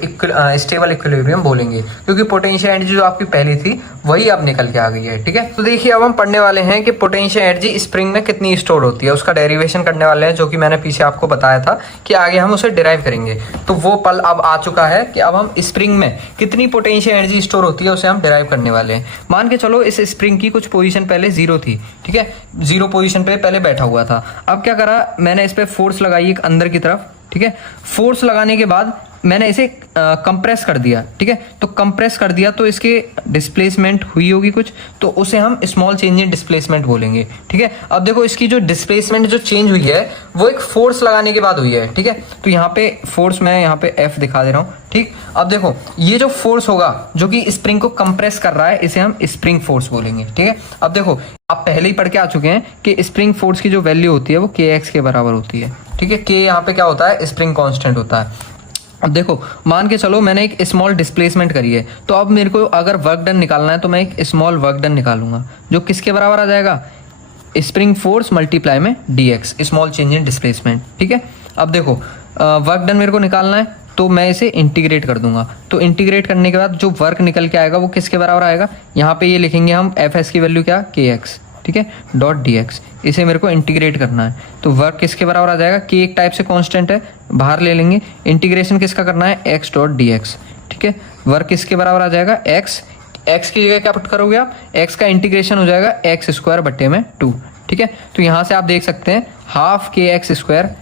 स्टेबल इक्विलिब्रियम बोलेंगे, क्योंकि पोटेंशियल एनर्जी जो आपकी पहली थी वही अब निकल के आ गई है, ठीक है। तो देखिए अब हम पढ़ने वाले हैं कि पोटेंशियल एनर्जी स्प्रिंग में कितनी स्टोर होती है, उसका डेरिवेशन करने वाले हैं, जो कि मैंने पीछे आपको बताया था कि आगे हम उसे डिराइव करेंगे। तो वो पल अब आ चुका है कि अब हम स्प्रिंग में कितनी पोटेंशियल एनर्जी स्टोर होती है उसे हम डिराइव करने वाले हैं। मान के चलो इस स्प्रिंग की कुछ पोजीशन पहले 0 थी, ठीक है, 0 पोजीशन पे पहले बैठा हुआ था। अब क्या करा, मैंने इस पे फोर्स लगाई एक अंदर की तरफ, ठीक है, फोर्स लगाने के बाद मैंने इसे कंप्रेस कर दिया, ठीक है, तो कंप्रेस कर दिया तो इसके डिस्प्लेसमेंट हुई होगी कुछ, तो उसे हम स्मॉल चेंज इन डिस्प्लेसमेंट बोलेंगे, ठीक है। अब देखो इसकी जो डिस्प्लेसमेंट जो चेंज हुई है वो एक फोर्स लगाने के बाद हुई है, ठीक है, तो यहाँ पे फोर्स मैं यहाँ पे F दिखा दे रहा हूँ, ठीक। अब देखो ये जो फोर्स होगा जो कि स्प्रिंग को कंप्रेस कर रहा है इसे हम स्प्रिंग फोर्स बोलेंगे, ठीक है। अब देखो आप पहले ही पढ़ के आ चुके हैं कि स्प्रिंग फोर्स की जो वैल्यू होती है वो kx के बराबर होती है, ठीक है। k यहाँ पे क्या होता है, स्प्रिंग कांस्टेंट होता है। अब देखो मान के चलो मैंने एक स्मॉल डिस्प्लेसमेंट करी है, तो अब मेरे को अगर वर्क डन निकालना है तो मैं एक स्मॉल वर्क डन निकालूंगा जो किसके बराबर आ जाएगा, स्प्रिंग फोर्स मल्टीप्लाई में dx, small change in displacement, ठीक है। अब देखो वर्क डन मेरे को निकालना है तो मैं इसे इंटीग्रेट कर दूंगा, तो इंटीग्रेट करने के बाद जो वर्क निकल के आएगा वो किसके बराबर आएगा, यहाँ पे ये लिखेंगे हम Fs की वैल्यू क्या, kx, ठीक है, डॉट dx, इसे मेरे को इंटीग्रेट करना है, तो वर्क किसके बराबर आ जाएगा, k एक टाइप से कांस्टेंट है, बाहर ले लेंगे, इंटीग्रेशन किसका करना है, x डॉट dx, ठीक है, वर्क किसके बराबर आ जाएगा, x की जगह क्या पुट करोगे आप, x का इंटीग्रेशन हो जाएगा x स्क्वायर बट्टे में 2, ठीक है। तो यहाँ से आप देख सकते हैं हाफ kx स्क्वायर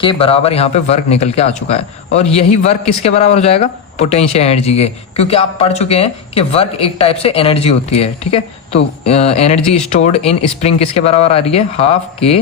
के बराबर यहाँ पे वर्क निकल के आ चुका है, और यही वर्क किसके बराबर हो जाएगा, पोटेंशियल एनर्जी के, क्योंकि आप पढ़ चुके हैं कि वर्क एक टाइप से एनर्जी होती है, ठीक है। तो एनर्जी स्टोर्ड इन स्प्रिंग किसके बराबर आ रही है, हाफ के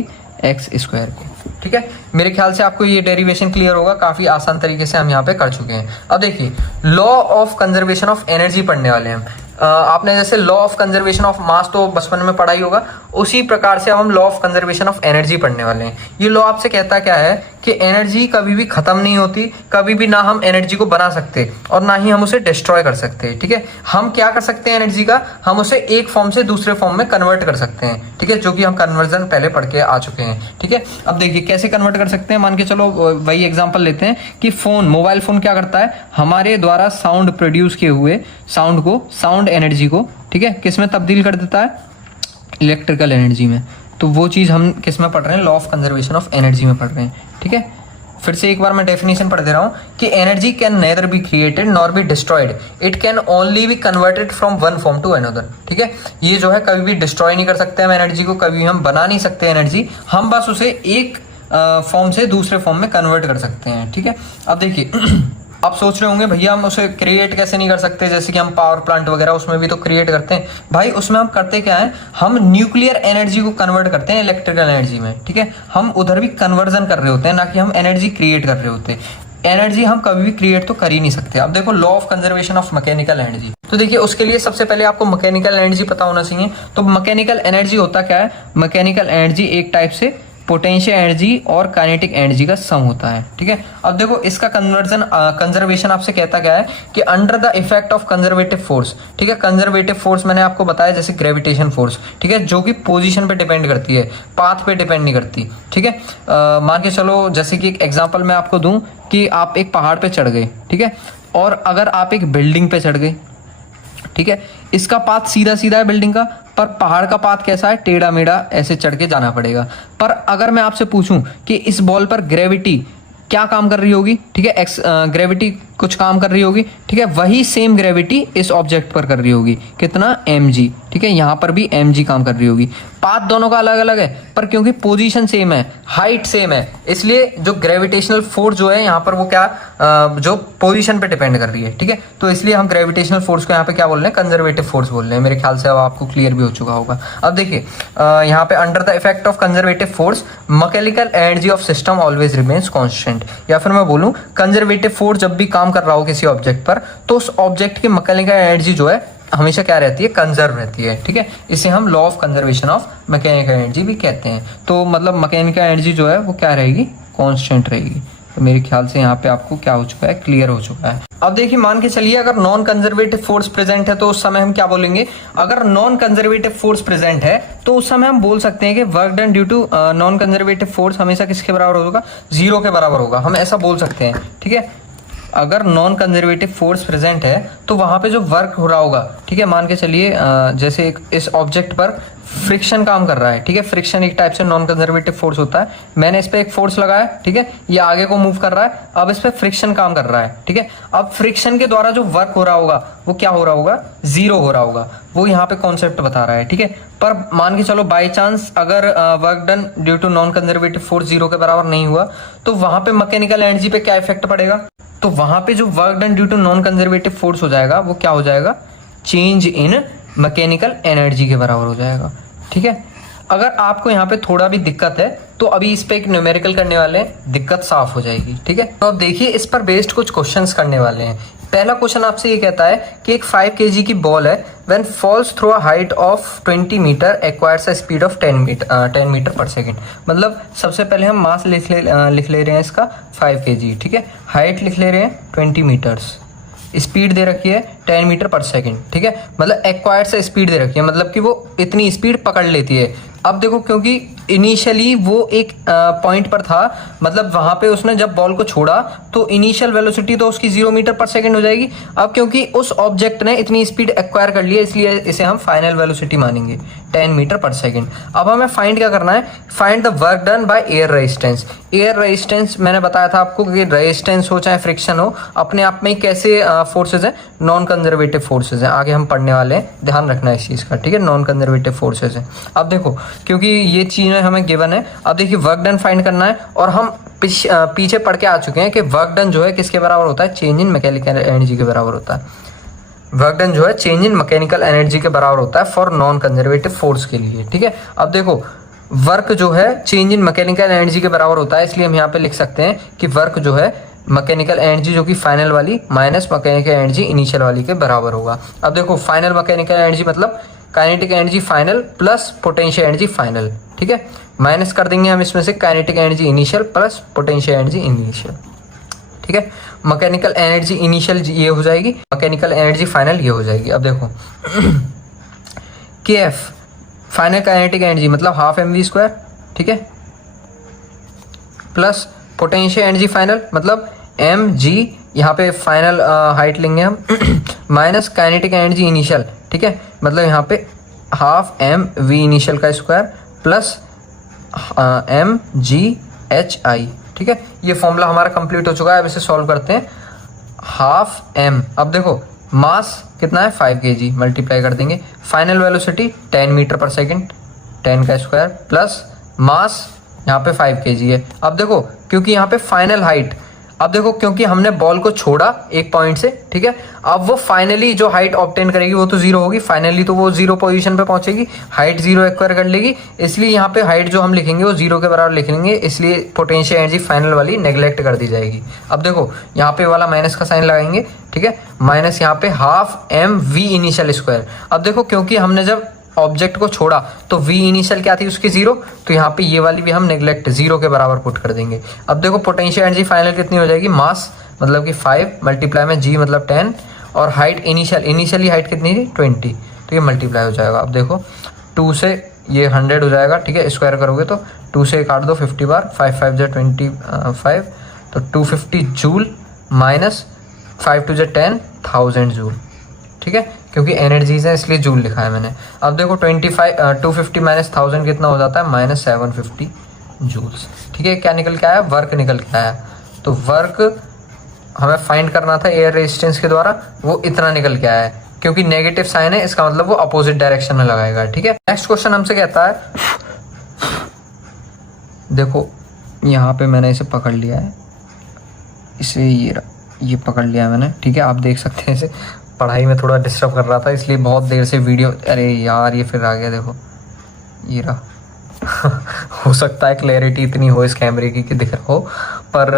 एक्स स्क्वायर के, ठीक है। मेरे ख्याल से आपको ये डेरिवेशन क्लियर होगा, काफी आसान तरीके से हम यहाँ पे कर चुके हैं। अब देखिए law of conservation of energy पढ़ने वाले हैं हम। आपने जैसे law of conservation of mass तो बचपन में पढ़ा ही होगा, उसी प्रकार से हम law of conservation of energy पढ़ने वाले हैं। ये लॉ आपसे कहता क्या है कि एनर्जी कभी भी खत्म नहीं होती, कभी भी ना हम एनर्जी को बना सकते और ना ही हम उसे डिस्ट्रॉय कर सकते, ठीक है। हम क्या कर सकते हैं एनर्जी का, हम उसे एक फॉर्म से दूसरे फॉर्म में कन्वर्ट कर सकते हैं, ठीक है, जो कि हम कन्वर्जन पहले पढ़ के आ चुके हैं, ठीक है। अब देखिए कैसे कन्वर्ट कर सकते हैं, मान के चलो वही एग्जांपल लेते हैं कि फोन, मोबाइल फोन क्या करता है, हमारे द्वारा साउंड प्रोड्यूस किए हुए साउंड को, साउंड एनर्जी को, ठीक है, किस में तब्दील कर देता है, इलेक्ट्रिकल एनर्जी में। तो वो चीज हम किस में पढ़ रहे हैं, law of conservation of energy में पढ़ रहे हैं, ठीक है। फिर से एक बार मैं डेफिनेशन पढ़ दे रहा हूं कि energy can neither be created nor be destroyed, it can only be converted from one form to another, ठीक है। ये जो है कभी भी डिस्ट्रॉय नहीं कर सकते हम एनर्जी को, कभी हम बना नहीं सकते एनर्जी, हम बस उसे एक फॉर्म से दूसरे फॉर्म में कन्वर्ट कर सकते हैं, ठीक है। अब देखिए आप सोच रहे होंगे भैया हम उसे क्रिएट कैसे नहीं कर सकते, जैसे कि हम पावर प्लांट वगैरह उसमें भी तो क्रिएट करते हैं। भाई उसमें हम करते क्या है, हम न्यूक्लियर एनर्जी को कन्वर्ट करते हैं इलेक्ट्रिकल एनर्जी में, ठीक है। हम उधर भी कन्वर्जन कर रहे होते हैं, ना कि हम एनर्जी क्रिएट कर रहे होते हैं। एनर्जी हम कभी भी क्रिएट तो कर ही नहीं सकते। अब देखो law of conservation of mechanical energy, तो देखिए उसके लिए सबसे पहले आपको मैकेनिकल एनर्जी पता होना चाहिए। तो मैकेनिकल एनर्जी होता क्या है, मैकेनिकल एनर्जी एक टाइप से पोटेंशियल एनर्जी और काइनेटिक एनर्जी का सम होता है, ठीक है। अब देखो इसका कन्वर्जन कंजर्वेशन आपसे कहता क्या है कि under the effect of conservative force, ठीक है। कंजर्वेटिव फोर्स मैंने आपको बताया जैसे ग्रेविटेशन फोर्स, ठीक है, जो कि पोजीशन पे डिपेंड करती है, पाथ पे डिपेंड नहीं करती, ठीक है। मान के चलो जैसे कि एक एग्जांपल मैं आपको दूं कि आप एक पहाड़ पे चढ़ गए, ठीक है, और अगर आप एक बिल्डिंग पे चढ़ गए, ठीक है, इसका पाथ सीधा सीधा है बिल्डिंग का, पर पहाड़ का पाथ कैसा है, टेढ़ा मेढ़ा ऐसे चढ़ के जाना पड़ेगा। पर अगर मैं आपसे पूछूं कि इस बॉल पर ग्रेविटी क्या काम कर रही होगी, ठीक है, ग्रेविटी कुछ काम कर रही होगी, ठीक है, वही सेम ग्रेविटी इस ऑब्जेक्ट पर कर रही होगी, कितना mg, ठीक है, यहाँ पर भी mg काम कर रही होगी। पाथ दोनों का अलग अलग है, पर क्योंकि पोजीशन सेम है, हाइट सेम है, इसलिए जो ग्रेविटेशनल फोर्स जो है यहाँ पर वो क्या जो पोजीशन पे डिपेंड कर रही है, ठीक है। तो इसलिए हम ग्रेविटेशनल फोर्स को यहाँ पे क्या बोल रहे हैं, कंजर्वेटिव फोर्स बोल रहे हैं। मेरे ख्याल से अब आपको क्लियर भी हो चुका होगा। अब देखिए यहाँ पे under the effect of conservative force mechanical energy of system always remains constant, या फिर मैं बोलूँ कंजर्वेटिव फोर्स जब भी काम कर रहा हो किसी ऑब्जेक्ट पर, तो उस ऑब्जेक्ट की मैकेनिकल एनर्जी जो है हमेशा क्या रहती है, कंजर्व रहती है, ठीक है। इसे हम law of conservation of mechanical energy भी कहते हैं। तो मतलब मैकेनिकल एनर्जी जो है वो क्या रहेगी, कांस्टेंट रहेगी, तो मेरे ख्याल से यहाँ पे आपको क्या हो चुका है, क्लियर हो चुका है। अब देखिए मान के चलिए अगर नॉन कंजर्वेटिव फोर्स प्रेजेंट है तो उस समय हम क्या बोलेंगे, अगर नॉन कंजर्वेटिव फोर्स प्रेजेंट है तो उस समय हम बोल सकते हैं कि work done due to non conservative force हमेशा किसके बराबर होगा, 0 के बराबर होगा, हम ऐसा बोल सकते हैं। ठीक है, अगर नॉन कंजर्वेटिव फोर्स प्रेजेंट है तो वहां पे जो वर्क हो रहा होगा, ठीक है, मान के चलिए जैसे एक इस ऑब्जेक्ट पर फ्रिक्शन काम कर रहा है। ठीक है, फ्रिक्शन एक टाइप से नॉन कंजर्वेटिव फोर्स होता है। मैंने इस पे एक फोर्स लगाया, ठीक है, ये आगे को मूव कर रहा है, अब इस पे फ्रिक्शन काम कर रहा है। ठीक है, अब फ्रिक्शन के द्वारा जो वर्क हो रहा होगा वो क्या हो रहा होगा, 0 हो रहा होगा, वो यहाँ पे कॉन्सेप्ट बता रहा है। ठीक है, पर मान के चलो बाई चांस अगर work done due to non conservative force 0 के बराबर नहीं हुआ तो वहां पे मैकेनिकल एनर्जी पे क्या इफेक्ट पड़ेगा, तो वहां पे जो work done due to non conservative force हो जाएगा वो क्या हो जाएगा, चेंज इन मैकेनिकल एनर्जी के बराबर हो जाएगा। ठीक है, अगर आपको यहाँ पे थोड़ा भी दिक्कत है तो अभी इस पे एक न्यूमेरिकल करने वाले हैं, दिक्कत साफ हो जाएगी। ठीक है, तो अब देखिए इस पर बेस्ड कुछ क्वेश्चंस करने वाले हैं। पहला क्वेश्चन आपसे ये कहता है कि एक 5 kg की बॉल है, when falls through a height of 20 metre acquires a speed of 10 metre per second. मतलब सबसे पहले हम मास लिख ले रहे हैं इसका 5 kg। ठीक है, हाइट लिख ले रहे हैं 20 मीटर्स, स्पीड दे रखी है 10 मीटर पर सेकेंड। ठीक है, मतलब एक्वायर्ड से स्पीड दे रखी है, मतलब कि वो इतनी स्पीड पकड़ लेती है। अब देखो क्योंकि इनिशियली वो एक पॉइंट पर था, मतलब वहां पे उसने जब बॉल को छोड़ा तो इनिशियल वेलोसिटी तो उसकी 0 मीटर पर सेकेंड हो जाएगी। अब क्योंकि उस ऑब्जेक्ट ने इतनी स्पीड एक्वायर कर ली है इसलिए इसे हम फाइनल वेलोसिटी मानेंगे 10 मीटर पर सेकेंड। अब हमें फाइंड क्या करना है, find the work done by air resistance. Air resistance मैंने बताया था आपको कि रेजिस्टेंस हो चाहे फ्रिक्शन हो, अपने आप में कैसे फोर्सेज है, नॉन कंजर्वेटिव फोर्सेज हैं। आगे हम पढ़ने वाले हैं, ध्यान रखना इस चीज़ का। ठीक है, नॉन कंजर्वेटिव फोर्सेज हैं। अब देखो क्योंकि ये चीज़ें हमें गिवन है, अब देखिए वर्क डन फाइंड करना है और हम पीछे पढ़ के आ चुके हैं कि वर्क डन जो है किसके बराबर होता है, चेंज इन मैकेनिकल एनर्जी के बराबर होता है। वर्क डन जो है चेंज इन मैकेनिकल एनर्जी के बराबर होता है फॉर नॉन कंजर्वेटिव फोर्स के लिए। ठीक है, अब देखो वर्क जो है चेंज इन मैकेनिकल एनर्जी के बराबर होता है, इसलिए हम यहाँ पे लिख सकते हैं कि वर्क जो है मैकेनिकल एनर्जी जो कि फाइनल वाली माइनस मैकेनिकल एनर्जी इनिशियल वाली के बराबर होगा। अब देखो फाइनल मैकेनिकल एनर्जी मतलब kinetic energy final plus potential energy final. ठीक है, माइनस कर देंगे हम इसमें से kinetic energy initial plus potential energy initial. ठीक है, मैकेनिकल एनर्जी इनिशियल ये हो जाएगी, मैकेनिकल एनर्जी फाइनल ये हो जाएगी। अब देखो KF फाइनल काइनेटिक एनर्जी मतलब हाफ mv²। ठीक है, प्लस पोटेंशियल एनर्जी फाइनल मतलब mg, यहाँ पे फाइनल हाइट लेंगे हम माइनस काइनेटिक एनर्जी इनिशियल। ठीक है, मतलब यहाँ पे हाफ mv इनिशियल का स्क्वायर प्लस mghi। ठीक है, ये फॉर्मूला हमारा कंप्लीट हो चुका है। अब इसे सॉल्व करते हैं। हाफ m, अब देखो मास कितना है 5 kg, मल्टीप्लाई कर देंगे, final velocity 10 metre per second, 10 का स्क्वायर प्लस मास यहाँ पे 5 kg है। अब देखो क्योंकि यहाँ पे फाइनल हाइट, अब देखो क्योंकि हमने बॉल को छोड़ा एक पॉइंट से, ठीक है, अब वो फाइनली जो हाइट ऑब्टेन करेगी वो तो 0 होगी, फाइनली तो वो 0 पोजीशन पे पहुंचेगी, हाइट 0 एक्वायर कर लेगी, इसलिए यहाँ पे हाइट जो हम लिखेंगे वो 0 के बराबर लिख लेंगे, इसलिए पोटेंशियल एनर्जी फाइनल वाली नेग्लेक्ट कर दी जाएगी। अब देखो यहाँ पे वाला माइनस का साइन लगाएंगे, ठीक है, माइनस यहाँ पे हाफ mv इनिशियल स्क्वायर। अब देखो क्योंकि हमने जब ऑब्जेक्ट को छोड़ा तो v इनिशियल क्या थी उसकी 0, तो यहाँ पे ये वाली भी हम नेग्लेक्ट 0 के बराबर पुट कर देंगे। अब देखो पोटेंशियल एनर्जी फाइनल कितनी हो जाएगी, मास मतलब कि 5 मल्टीप्लाई में g मतलब 10 और हाइट इनिशियली हाइट कितनी थी 20, तो ये मल्टीप्लाई हो जाएगा। अब देखो 2 से ये 100 हो जाएगा, ठीक है, स्क्वायर करोगे तो 2 से काट दो 50 बार, 5 5 जो 25, तो 250 जूल माइनस 5 2 जो 10,000 जूल। ठीक है, क्योंकि एनर्जीज है इसलिए जूल लिखा है मैंने। अब देखो 250 माइनस 1000 कितना हो जाता है, माइनस 750 जूल्स। ठीक है, क्या निकल के आया, वर्क निकल के आया। तो वर्क हमें फाइंड करना था एयर रेजिस्टेंस के द्वारा, वो इतना निकल के आया है, क्योंकि नेगेटिव साइन है इसका मतलब वो अपोजिट डायरेक्शन में लगाएगा। ठीक है, नेक्स्ट क्वेश्चन हमसे कहता है, देखो यहाँ पे मैंने इसे पकड़ लिया है, इसे ये पकड़ लिया मैंने। ठीक है, आप देख सकते हैं इसे, पढ़ाई में थोड़ा डिस्टर्ब कर रहा था इसलिए बहुत देर से वीडियो, अरे यार ये फिर आ गया, देखो ये रहा हो सकता है क्लैरिटी इतनी हो इस कैमरे की कि दिख रहा हो, पर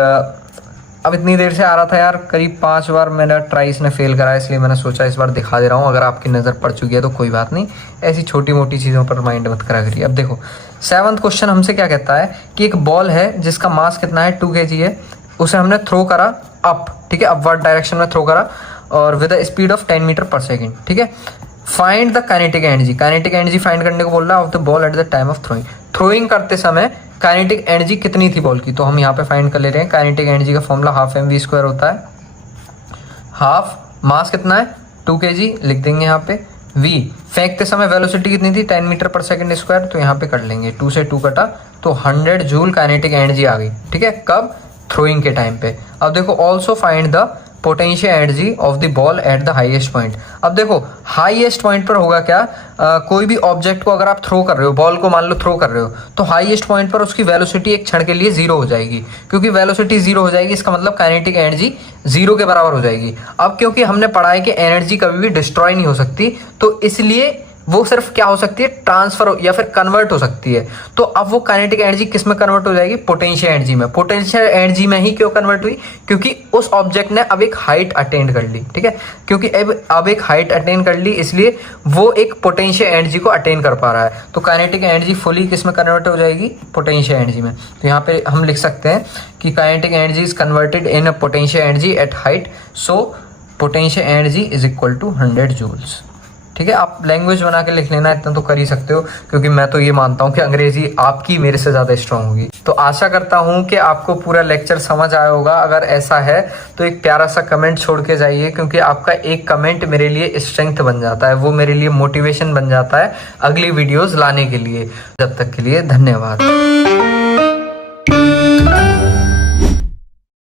अब इतनी देर से आ रहा था यार, करीब 5 बार मैंने ट्राई, इसने फेल करा, इसलिए मैंने सोचा इस बार दिखा दे रहा हूँ। अगर आपकी नज़र पड़ चुकी है तो कोई बात नहीं, ऐसी छोटी मोटी चीज़ों पर माइंड मत करा करिए। अब देखो 7वां क्वेश्चन हमसे क्या कहता है कि एक बॉल है जिसका मास कितना है 2 kg है, उसे हमने थ्रो करा अप, ठीक है, अपवर्ड डायरेक्शन में थ्रो करा और with a speed of 10 metre per second, ठीक है। Find the kinetic energy, kinetic energy find करने को बोल रहा है of the ball at the time of throwing. Throwing करते समय काइनेटिक एनर्जी कितनी थी बॉल की, तो हम यहाँ पे फाइंड कर ले रहे हैं। काइनेटिक एनर्जी का फॉर्मूला हाफ mv² होता है। हाफ मास कितना है 2 kg, लिख देंगे यहाँ पे। v फेंकते समय वेलोसिटी कितनी थी 10 मीटर पर सेकंड स्क्वायर, तो यहाँ पे कर लेंगे 2 से 2 कटा तो 100 जूल काइनेटिक एनर्जी आ गई, ठीक है, कब, थ्रोइंग के टाइम पे। अब देखो also find the potential energy of the ball at the highest point. अब देखो हाईएस्ट पॉइंट पर होगा क्या, कोई भी ऑब्जेक्ट को अगर आप थ्रो कर रहे हो, बॉल को मान लो थ्रो कर रहे हो, तो हाईएस्ट पॉइंट पर उसकी वेलोसिटी एक क्षण के लिए जीरो हो जाएगी। क्योंकि वेलोसिटी जीरो हो जाएगी इसका मतलब काइनेटिक एनर्जी जीरो के बराबर हो जाएगी। अब क्योंकि हमने पढ़ा है कि एनर्जी कभी भी डिस्ट्रॉय नहीं हो सकती, तो इसलिए वो सिर्फ क्या हो सकती है, ट्रांसफर या फिर कन्वर्ट हो सकती है। तो अब वो काइनेटिक एनर्जी किस में कन्वर्ट हो जाएगी, पोटेंशियल एनर्जी में। पोटेंशियल एनर्जी में ही क्यों कन्वर्ट हुई, क्योंकि उस ऑब्जेक्ट ने अब एक हाइट अटेन कर ली, ठीक है, क्योंकि अब एक हाइट अटेन कर ली इसलिए वो एक पोटेंशियल एनर्जी को अटेन कर पा रहा है। तो काइनेटिक एनर्जी फुली किस में कन्वर्ट हो जाएगी, पोटेंशियल एनर्जी में। तो यहाँ पे हम लिख सकते हैं कि kinetic energy is converted in a potential energy at height, so potential energy is equal to 100 joules, ठीक है। आप लैंग्वेज बना के लिख लेना, इतना तो कर ही सकते हो, क्योंकि मैं तो ये मानता हूँ कि अंग्रेजी आपकी मेरे से ज़्यादा स्ट्रांग होगी। तो आशा करता हूँ कि आपको पूरा लेक्चर समझ आया होगा। अगर ऐसा है तो एक प्यारा सा कमेंट छोड़ के जाइए, क्योंकि आपका एक कमेंट मेरे लिए स्ट्रेंथ बन जाता है, वो मेरे लिए मोटिवेशन बन जाता है अगली वीडियोज़ लाने के लिए। जब तक के लिए धन्यवाद।